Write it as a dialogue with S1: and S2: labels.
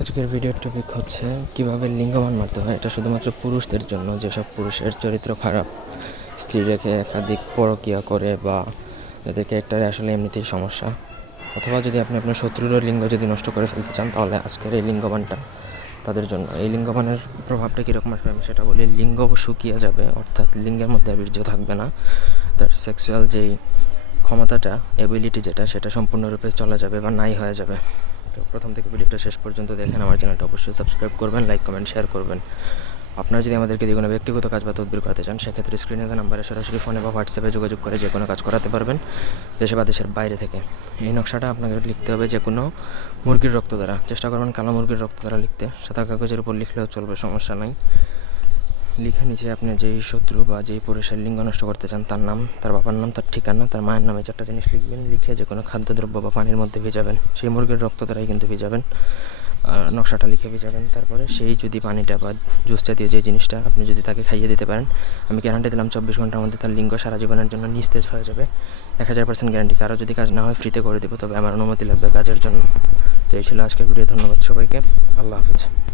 S1: আজকের ভিডিওর টপিক হচ্ছে কীভাবে লিঙ্গমান মারতে হয়। এটা শুধুমাত্র পুরুষদের জন্য, যেসব পুরুষের চরিত্র খারাপ স্ত্রী রেখে একাধিক পরকিয়া করে বা যাদের ক্যারেক্টারে আসলে এমনিতেই সমস্যা। অথবা যদি আপনি আপনার শত্রুরও লিঙ্গ যদি নষ্ট করে ফেলতে চান, তাহলে আজকের এই লিঙ্গবানটা তাদের জন্য। এই লিঙ্গবানের প্রভাবটা কীরকম আসবে আমি সেটা বলি, লিঙ্গ শুকিয়ে যাবে, অর্থাৎ লিঙ্গের মধ্যে বীর্য থাকবে না। তার সেক্সুয়াল যেই ক্ষমতাটা এবিলিটি যেটা, সেটা সম্পূর্ণরূপে চলে যাবে বা নাই হয়ে যাবে। তো প্রথম থেকে ভিডিওটা শেষ পর্যন্ত দেখেন, আমার চ্যানেলটা অবশ্যই সাবস্ক্রাইব করবেন লাইক কমেন্ট শেয়ার করবেন। আপনারা যদি আমাদেরকে যে কোনো ব্যক্তিগত কাজ বা তদবির করাতে চান, সেক্ষেত্রে স্ক্রিনে নাম্বারে সরাসরি ফোনে বা হোয়াটসঅ্যাপে যোগাযোগ করে যে কোনো কাজ করাতে পারবেন, দেশে বা দেশের বাইরে থেকে। এই নকশাটা আপনাকে লিখতে হবে যে কোনো মুরগির রক্ত দ্বারা। চেষ্টা করবেন কালো মুরগির রক্ত দ্বারা লিখতে। সাদা কাগজের উপর লিখলেও চলবে, সমস্যা নাই। লিখে নিচে আপনি যেই শত্রু বা যেই পুরুষের লিঙ্গ নষ্ট করতে চান, তার নাম, তার বাবার নাম, তার ঠিকানা, তার মায়ের নামে চারটা জিনিস লিখবেন। লিখে যে কোনো খাদ্যদ্রব্য বা পানির মধ্যে ভিজাবেন। সেই মুরগির রক্ত দ্বারাই কিন্তু ভিজাবেন। নকশাটা লিখে ভিজাবেন। তারপরে সেই যদি পানিটা বা জুস জাতীয় যে জিনিসটা আপনি যদি তাকে খাইয়ে দিতে পারেন, আমি গ্যারান্টি দিলাম চব্বিশ ঘণ্টার মধ্যে তার লিঙ্গ সারা জীবনের জন্য নিস্তেজ হয়ে যাবে। এক হাজার পার্সেন্ট গ্যারান্টি কারও যদি কাজ না হয় ফ্রিতে করে দেবো। তবে আমার অনুমতি লাগবে কাজের জন্য। তো এই ছিল আজকের ভিডিও ধন্যবাদ সবাইকে। আল্লাহ হাফেজ।